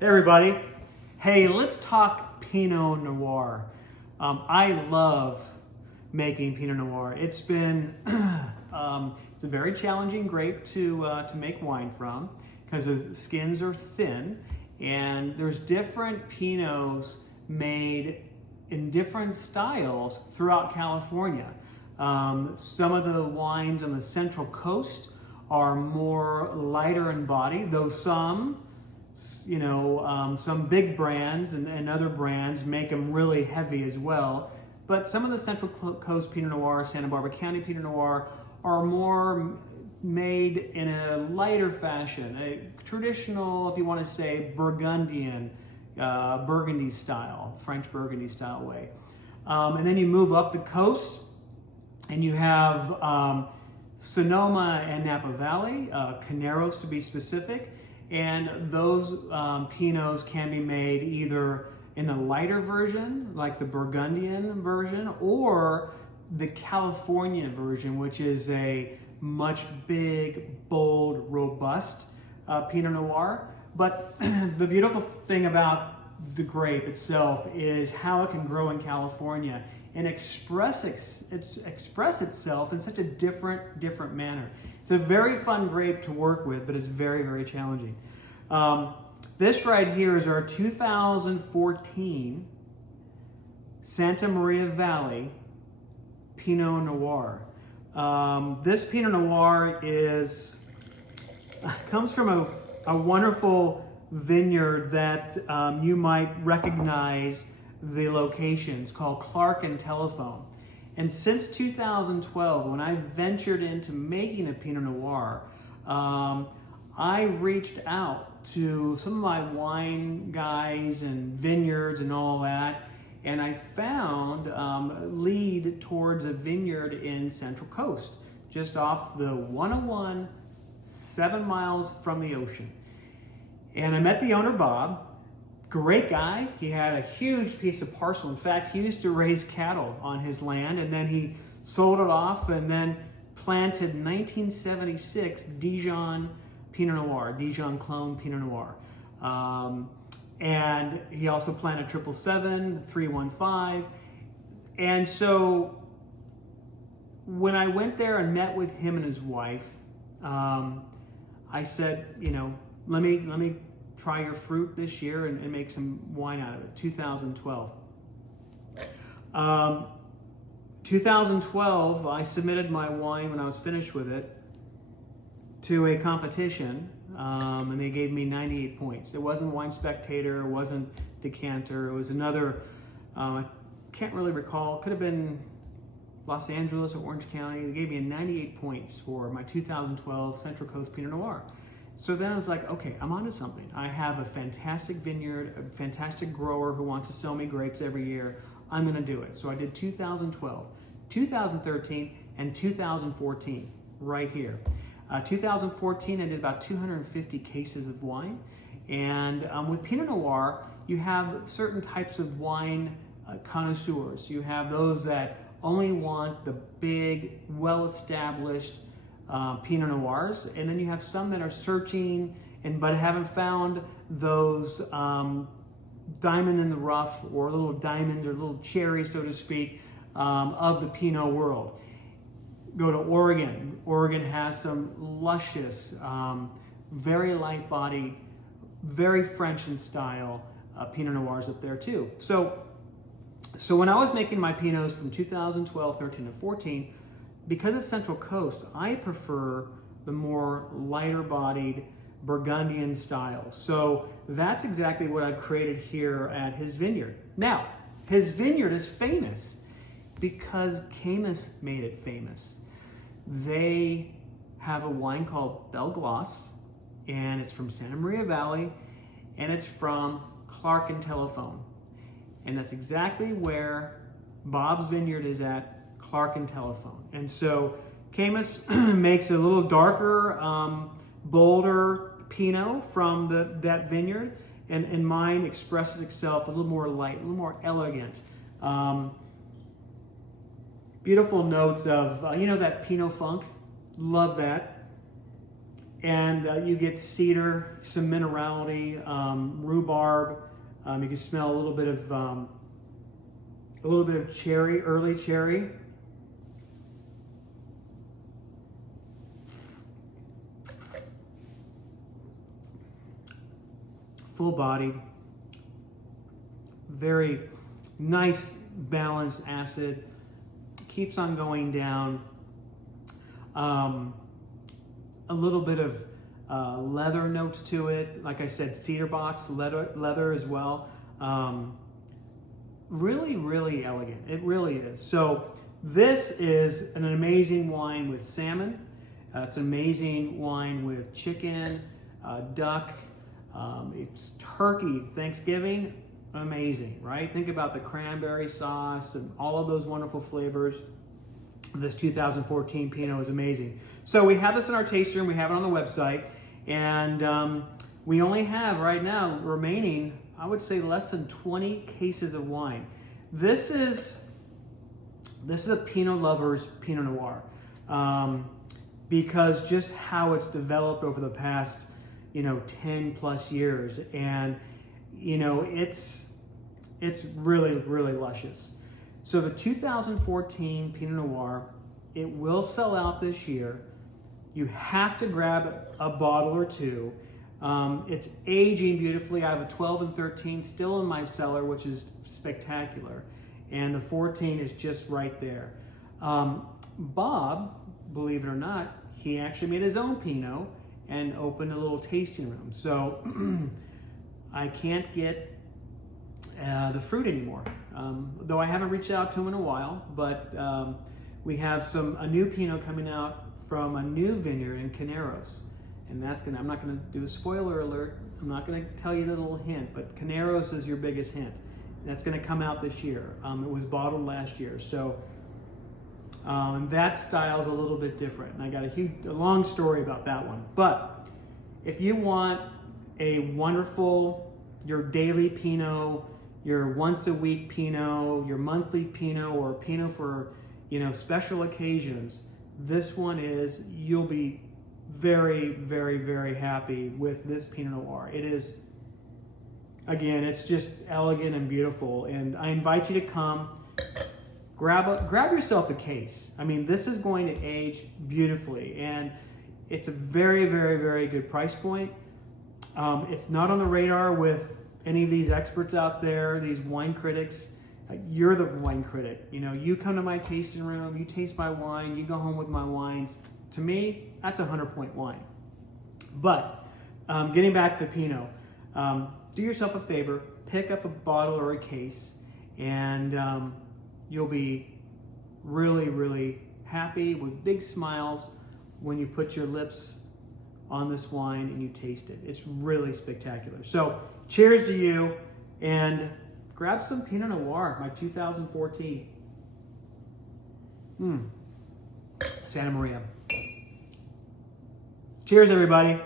Hey everybody. Hey, let's talk Pinot Noir. I love making Pinot Noir. It's been it's a very challenging grape to make wine from because the skins are thin, and there's different Pinots made in different styles throughout California. Some of the wines on the Central Coast are more lighter in body, though some big brands and other brands make them really heavy as well. But some of the Central Coast Pinot Noir, Santa Barbara County Pinot Noir, are more made in a lighter fashion, a traditional, if you want to say, Burgundian, Burgundy style, French Burgundy style way. And then you move up the coast and you have Sonoma and Napa Valley, Caneros to be specific. And those Pinots can be made either in a lighter version, like the Burgundian version, or the California version, which is a much big, bold, robust Pinot Noir. But the beautiful thing about the grape itself is how it can grow in California and express itself in such a different manner. It's a very fun grape to work with, but it's very, very challenging. This right here is our 2014 Santa Maria Valley Pinot Noir. This Pinot Noir comes from a wonderful vineyard that you might recognize the locations, called Clark Telephone. And since 2012, when I ventured into making a Pinot Noir, I reached out to some of my wine guys and vineyards and all that, and I found a lead towards a vineyard in Central Coast, just off the 101, 7 miles from the ocean. And I met the owner, Bob. Great guy. He had a huge piece of parcel. In fact, he used to raise cattle on his land, and then he sold it off and then planted 1976 Dijon Pinot Noir, Dijon clone Pinot Noir. And he also planted 777, 315. And so when I went there and met with him and his wife, I said, let me try your fruit this year and make some wine out of it. 2012. 2012, I submitted my wine when I was finished with it to a competition, and they gave me 98 points. It wasn't Wine Spectator, it wasn't Decanter, it was another, I can't really recall, it could have been Los Angeles or Orange County. They gave me 98 points for my 2012 Central Coast Pinot Noir. So then I was like, okay, I'm onto something. I have a fantastic vineyard, a fantastic grower who wants to sell me grapes every year. I'm gonna do it. So I did 2012, 2013, and 2014 right here. 2014, I did about 250 cases of wine. And with Pinot Noir, you have certain types of wine connoisseurs. You have those that only want the big, well-established Pinot Noirs, and then you have some that are searching but haven't found those diamond in the rough, or little diamonds or little cherries, so to speak, of the Pinot world. Go to Oregon. Oregon has some luscious, very light-bodied, very French in style Pinot Noirs up there too. So when I was making my Pinots from 2012, 13, and 14, because it's Central Coast, I prefer the more lighter-bodied Burgundian style. So that's exactly what I've created here at his vineyard. Now, his vineyard is famous because Camus made it famous. They have a wine called Belle Gloss, and it's from Santa Maria Valley, and it's from Clark Telephone. And that's exactly where Bob's vineyard is at, Clark Telephone. And so Camus makes a little darker, bolder Pinot from that vineyard, and mine expresses itself a little more light, a little more elegant. Beautiful notes of, that Pinot funk. Love that. And you get cedar, some minerality, rhubarb. You can smell a little bit of cherry, early cherry. Full bodied, very nice balanced acid, keeps on going down. A little bit of leather notes to it. Like I said, cedar box, leather as well. Really, really elegant. It really is. So this is an amazing wine with salmon. It's an amazing wine with chicken, duck. It's turkey, Thanksgiving, amazing, right? Think about the cranberry sauce and all of those wonderful flavors. This 2014 Pinot is amazing. So we have this in our taste room, we have it on the website, and we only have right now remaining, I would say, less than 20 cases of wine. This is a Pinot lover's Pinot Noir, because just how it's developed over the past 10 plus years, and it's really, really luscious. So the 2014 Pinot Noir, it will sell out this year. You have to grab a bottle or two. It's aging beautifully. I have a 12 and 13 still in my cellar, which is spectacular, and the 14 is just right there. Bob, believe it or not, he actually made his own Pinot and opened a little tasting room. So I can't get the fruit anymore, though I haven't reached out to him in a while. But we have a new Pinot coming out from a new vineyard in Caneros, and I'm not gonna do a spoiler alert. I'm not gonna tell you the little hint, but Caneros is your biggest hint. That's gonna come out this year. It was bottled last year, so. And that style's a little bit different, and I got a long story about that one. But if you want a wonderful, your daily Pinot, your once a week Pinot, your monthly Pinot, or Pinot for special occasions, this one is, you'll be very, very, very happy with this Pinot Noir. It is, again, it's just elegant and beautiful, and I invite you to come. Grab yourself a case. I mean, this is going to age beautifully, and it's a very, very, very good price point. It's not on the radar with any of these experts out there, these wine critics. You're the wine critic. You come to my tasting room, you taste my wine, you go home with my wines. To me, that's a 100-point wine. But getting back to the Pinot, do yourself a favor, pick up a bottle or a case, and you'll be really, really happy with big smiles when you put your lips on this wine and you taste it. It's really spectacular. So cheers to you, and grab some Pinot Noir, my 2014. Santa Maria. Cheers, everybody.